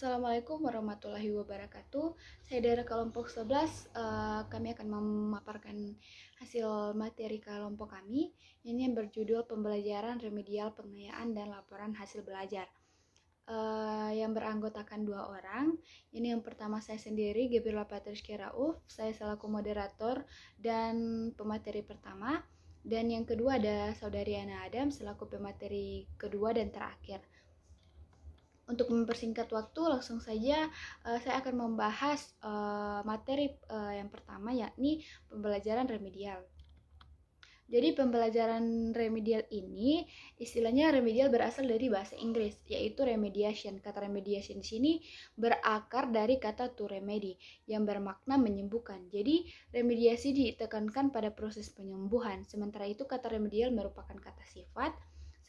Assalamualaikum warahmatullahi wabarakatuh. Saya dari kelompok 11, kami akan memaparkan hasil materi kelompok kami. Ini yang berjudul pembelajaran remedial pengayaan dan laporan hasil belajar. Yang beranggotakan 2 orang. Ini yang pertama saya sendiri, Gabriela Patricia Rauf. Saya selaku moderator dan pemateri pertama. Dan yang kedua ada Saudari Ana Adam selaku pemateri kedua dan terakhir. Untuk mempersingkat waktu, langsung saja saya akan membahas materi yang pertama, yakni pembelajaran remedial. Jadi pembelajaran remedial ini, istilahnya remedial berasal dari bahasa Inggris, yaitu remediation. Kata remediation di sini berakar dari kata to remedy, yang bermakna menyembuhkan. Jadi remediasi ditekankan pada proses penyembuhan, sementara itu kata remedial merupakan kata sifat,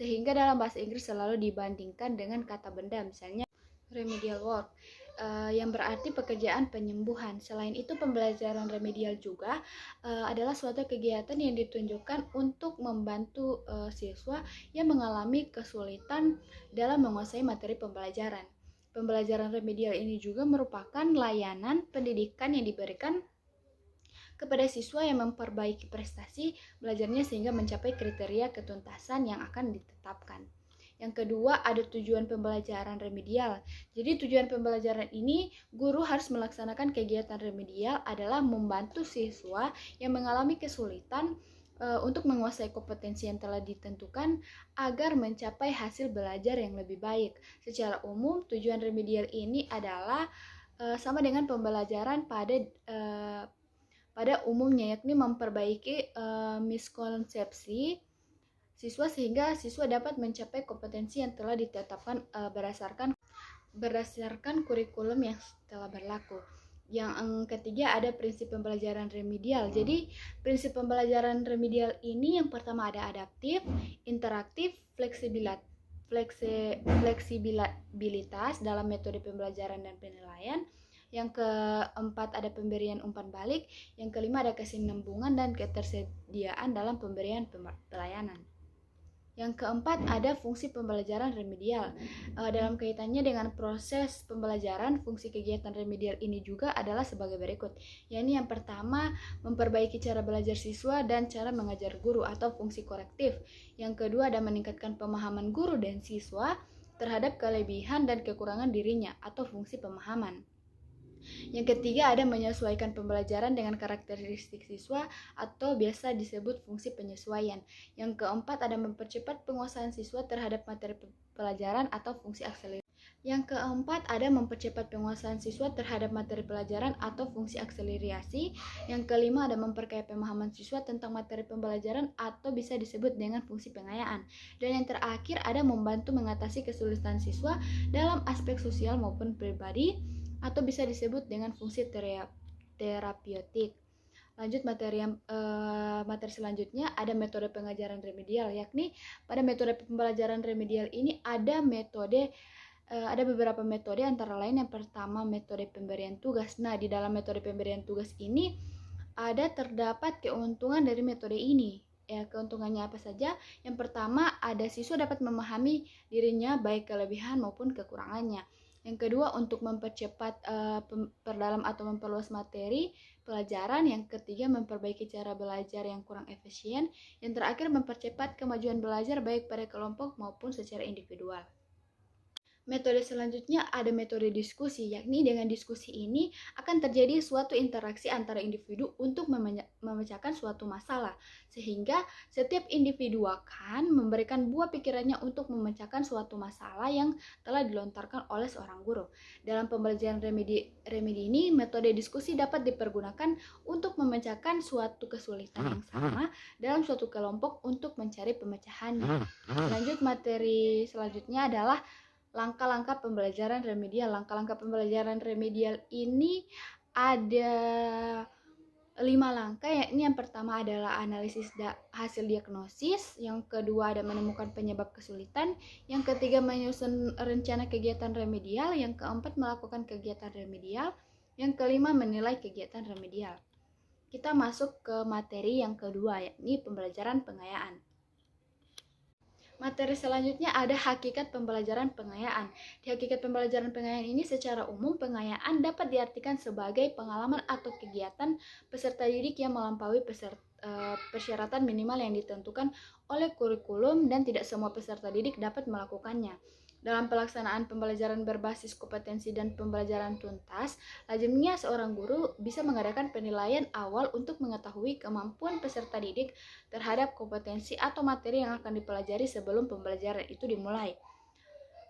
sehingga dalam bahasa Inggris selalu dibandingkan dengan kata benda, misalnya remedial work, yang berarti pekerjaan penyembuhan. Selain itu, pembelajaran remedial juga adalah suatu kegiatan yang ditunjukkan untuk membantu siswa yang mengalami kesulitan dalam menguasai materi pembelajaran. Pembelajaran remedial ini juga merupakan layanan pendidikan yang diberikan kepada siswa yang memperbaiki prestasi belajarnya sehingga mencapai kriteria ketuntasan yang akan ditetapkan. Yang kedua, ada tujuan pembelajaran remedial. Jadi tujuan pembelajaran ini, guru harus melaksanakan kegiatan remedial adalah membantu siswa yang mengalami kesulitan untuk menguasai kompetensi yang telah ditentukan agar mencapai hasil belajar yang lebih baik. Secara umum, tujuan remedial ini adalah sama dengan pembelajaran pada umumnya, yakni memperbaiki miskonsepsi siswa sehingga siswa dapat mencapai kompetensi yang telah ditetapkan berdasarkan kurikulum yang telah berlaku. Yang ketiga ada prinsip pembelajaran remedial. Jadi prinsip pembelajaran remedial ini yang pertama ada adaptif, interaktif, fleksibilitas dalam metode pembelajaran dan penilaian. Yang keempat ada pemberian umpan balik. Yang kelima ada kesinambungan dan ketersediaan dalam pemberian pelayanan. Yang keempat ada fungsi pembelajaran remedial. Dalam kaitannya dengan proses pembelajaran, fungsi kegiatan remedial ini juga adalah sebagai berikut. Yakni yang pertama, memperbaiki cara belajar siswa dan cara mengajar guru atau fungsi korektif. Yang kedua ada meningkatkan pemahaman guru dan siswa terhadap kelebihan dan kekurangan dirinya atau fungsi pemahaman. Yang ketiga ada menyesuaikan pembelajaran dengan karakteristik siswa atau biasa disebut fungsi penyesuaian. Yang keempat ada mempercepat penguasaan siswa terhadap materi pelajaran atau fungsi akselerasi. Yang keempat ada mempercepat penguasaan siswa terhadap materi pelajaran atau fungsi akselerasi. Yang kelima ada memperkaya pemahaman siswa tentang materi pembelajaran atau bisa disebut dengan fungsi pengayaan. Dan yang terakhir ada membantu mengatasi kesulitan siswa dalam aspek sosial maupun pribadi atau bisa disebut dengan fungsi terapeutik. Lanjut materi selanjutnya ada metode pengajaran remedial, yakni pada metode pembelajaran remedial ini ada beberapa metode, antara lain yang pertama metode pemberian tugas. Nah, di dalam metode pemberian tugas ini terdapat keuntungan dari metode ini. Keuntungannya apa saja? Yang pertama ada siswa dapat memahami dirinya baik kelebihan maupun kekurangannya. Yang kedua untuk mempercepat perdalam atau memperluas materi pelajaran. Yang ketiga memperbaiki cara belajar yang kurang efisien. Yang terakhir mempercepat kemajuan belajar baik pada kelompok maupun secara individual. Metode selanjutnya ada metode diskusi, yakni dengan diskusi ini akan terjadi suatu interaksi antara individu untuk memecahkan suatu masalah, sehingga setiap individu akan memberikan buah pikirannya untuk memecahkan suatu masalah yang telah dilontarkan oleh seorang guru. Dalam pembelajaran remedi ini, metode diskusi dapat dipergunakan untuk memecahkan suatu kesulitan yang sama dalam suatu kelompok untuk mencari pemecahannya. Lanjut, materi selanjutnya adalah langkah-langkah pembelajaran remedial. Langkah-langkah pembelajaran remedial ini ada 5 langkah, yakni yang pertama adalah analisis hasil diagnosis, yang kedua ada menemukan penyebab kesulitan, yang ketiga menyusun rencana kegiatan remedial, yang keempat melakukan kegiatan remedial, yang kelima menilai kegiatan remedial. Kita masuk ke materi yang kedua, yakni pembelajaran pengayaan. Materi selanjutnya ada hakikat pembelajaran pengayaan. Di hakikat pembelajaran pengayaan ini secara umum pengayaan dapat diartikan sebagai pengalaman atau kegiatan peserta didik yang melampaui persyaratan minimal yang ditentukan oleh kurikulum dan tidak semua peserta didik dapat melakukannya. Dalam pelaksanaan pembelajaran berbasis kompetensi dan pembelajaran tuntas, lazimnya seorang guru bisa mengadakan penilaian awal untuk mengetahui kemampuan peserta didik terhadap kompetensi atau materi yang akan dipelajari sebelum pembelajaran itu dimulai.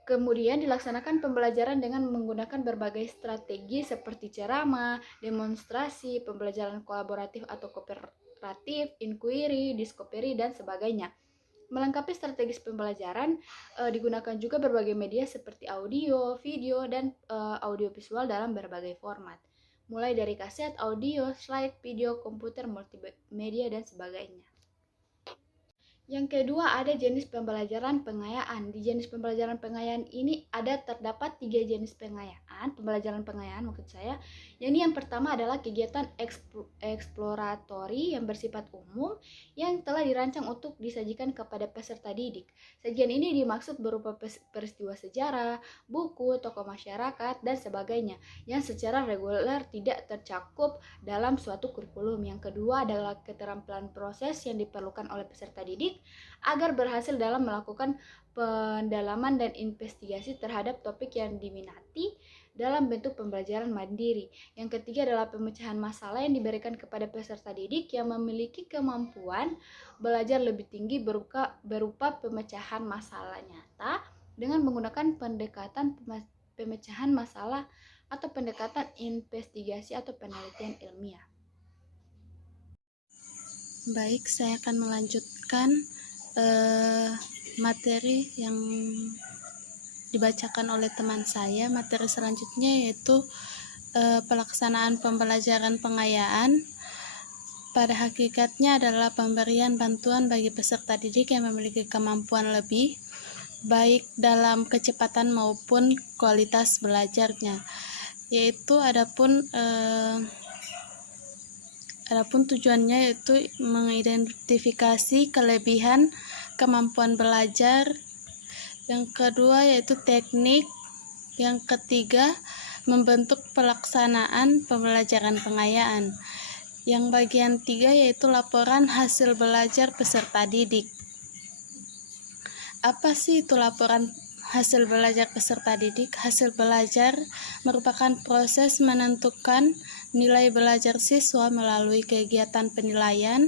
Kemudian dilaksanakan pembelajaran dengan menggunakan berbagai strategi seperti ceramah, demonstrasi, pembelajaran kolaboratif atau kooperatif, inquiry, discovery, dan sebagainya. Melengkapi strategis pembelajaran, digunakan juga berbagai media seperti audio, video, dan audiovisual dalam berbagai format. Mulai dari kaset, audio, slide, video, komputer, multimedia, dan sebagainya. Yang kedua ada jenis pembelajaran pengayaan. Di jenis pembelajaran pengayaan ini terdapat 3 jenis pembelajaran pengayaan maksud saya. Yang pertama adalah kegiatan eksploratori yang bersifat umum yang telah dirancang untuk disajikan kepada peserta didik. Sajian ini dimaksud berupa peristiwa sejarah, buku, tokoh masyarakat, dan sebagainya yang secara reguler tidak tercakup dalam suatu kurikulum. Yang kedua adalah keterampilan proses yang diperlukan oleh peserta didik agar berhasil dalam melakukan pendalaman dan investigasi terhadap topik yang diminati dalam bentuk pembelajaran mandiri. Yang ketiga adalah pemecahan masalah yang diberikan kepada peserta didik yang memiliki kemampuan belajar lebih tinggi berupa pemecahan masalah nyata dengan menggunakan pendekatan pemecahan masalah atau pendekatan investigasi atau penelitian ilmiah. Baik, saya akan melanjutkan materi yang dibacakan oleh teman saya. Materi selanjutnya yaitu pelaksanaan pembelajaran pengayaan. Pada hakikatnya adalah pemberian bantuan bagi peserta didik yang memiliki kemampuan lebih, baik dalam kecepatan maupun kualitas belajarnya. Yaitu adapun tujuannya yaitu mengidentifikasi kelebihan kemampuan belajar. Yang kedua yaitu teknik. Yang ketiga membentuk pelaksanaan pembelajaran pengayaan. Yang bagian 3 yaitu laporan hasil belajar peserta didik. Apa sih itu laporan hasil belajar peserta didik? Hasil belajar merupakan proses menentukan nilai belajar siswa melalui kegiatan penilaian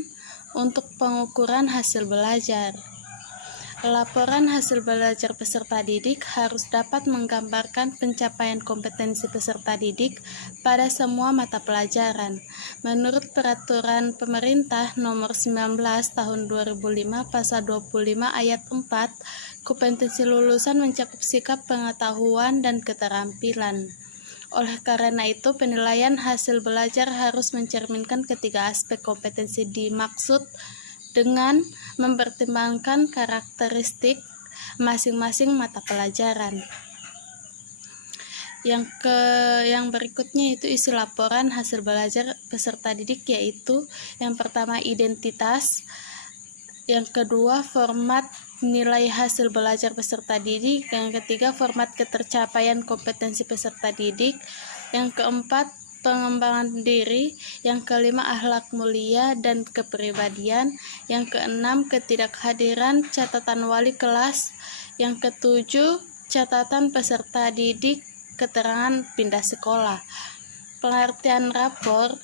untuk pengukuran hasil belajar. Laporan hasil belajar peserta didik harus dapat menggambarkan pencapaian kompetensi peserta didik pada semua mata pelajaran. Menurut Peraturan Pemerintah Nomor 19 Tahun 2005 Pasal 25 Ayat 4, kompetensi lulusan mencakup sikap, pengetahuan, dan keterampilan. Oleh karena itu, penilaian hasil belajar harus mencerminkan ketiga aspek kompetensi dimaksud dengan mempertimbangkan karakteristik masing-masing mata pelajaran. Yang berikutnya itu isi laporan hasil belajar peserta didik, yaitu yang pertama identitas, yang kedua format nilai hasil belajar peserta didik, yang ketiga format ketercapaian kompetensi peserta didik, yang keempat pengembangan diri, yang kelima akhlak mulia dan kepribadian, yang keenam ketidakhadiran catatan wali kelas, yang ketujuh catatan peserta didik, keterangan pindah sekolah. Pengertian rapor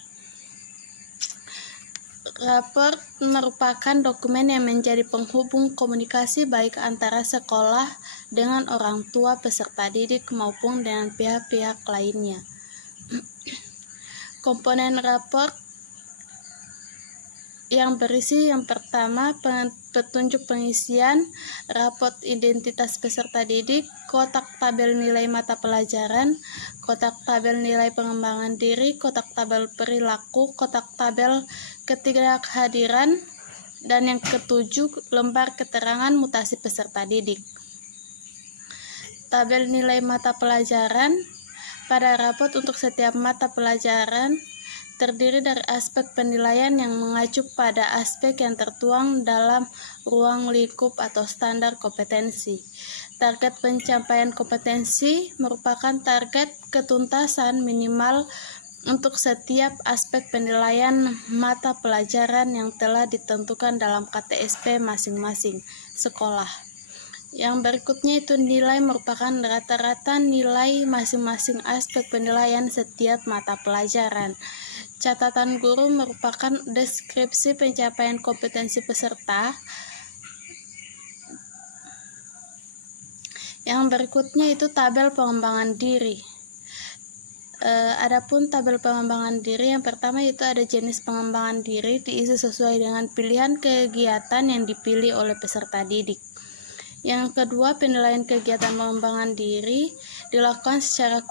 merupakan dokumen yang menjadi penghubung komunikasi baik antara sekolah dengan orang tua peserta didik maupun dengan pihak-pihak lainnya. Komponen rapor yang berisi yang pertama petunjuk pengisian raport identitas peserta didik, kotak tabel nilai mata pelajaran, kotak tabel nilai pengembangan diri, kotak tabel perilaku, kotak tabel ketidakhadiran, dan yang ketujuh lembar keterangan mutasi peserta didik. Tabel nilai mata pelajaran. Pada raport untuk setiap mata pelajaran terdiri dari aspek penilaian yang mengacu pada aspek yang tertuang dalam ruang lingkup atau standar kompetensi. Target pencapaian kompetensi merupakan target ketuntasan minimal untuk setiap aspek penilaian mata pelajaran yang telah ditentukan dalam KTSP masing-masing sekolah. Yang berikutnya itu nilai merupakan rata-rata nilai masing-masing aspek penilaian setiap mata pelajaran. Catatan guru merupakan deskripsi pencapaian kompetensi peserta. Yang berikutnya itu tabel pengembangan diri. Adapun tabel pengembangan diri, yang pertama itu ada jenis pengembangan diri diisi sesuai dengan pilihan kegiatan yang dipilih oleh peserta didik. Yang kedua, penilaian kegiatan pengembangan diri dilakukan secara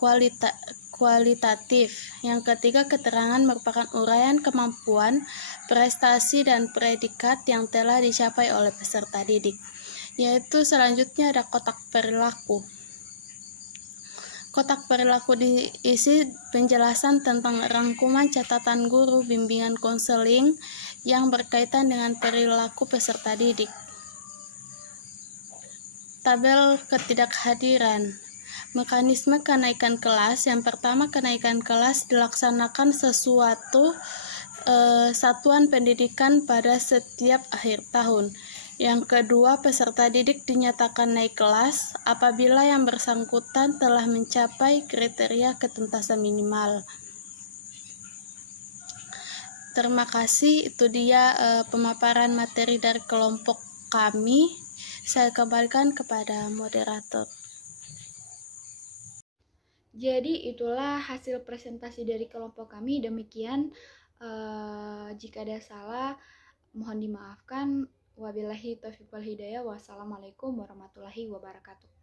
kualitatif. Yang ketiga, keterangan merupakan uraian kemampuan, prestasi, dan predikat yang telah dicapai oleh peserta didik. Yaitu selanjutnya ada kotak perilaku. Kotak perilaku diisi penjelasan tentang rangkuman catatan guru, bimbingan konseling yang berkaitan dengan perilaku peserta didik. Tabel ketidakhadiran. Mekanisme kenaikan kelas. Yang pertama, kenaikan kelas dilaksanakan satuan pendidikan pada setiap akhir tahun. Yang kedua, peserta didik dinyatakan naik kelas apabila yang bersangkutan telah mencapai kriteria ketuntasan minimal. Terima kasih, itu dia pemaparan materi dari kelompok kami. Saya kembalikan kepada moderator. Jadi itulah hasil presentasi dari kelompok kami. Demikian, jika ada salah mohon dimaafkan. Wabillahi taufiq wal hidayah. Wassalamualaikum warahmatullahi wabarakatuh.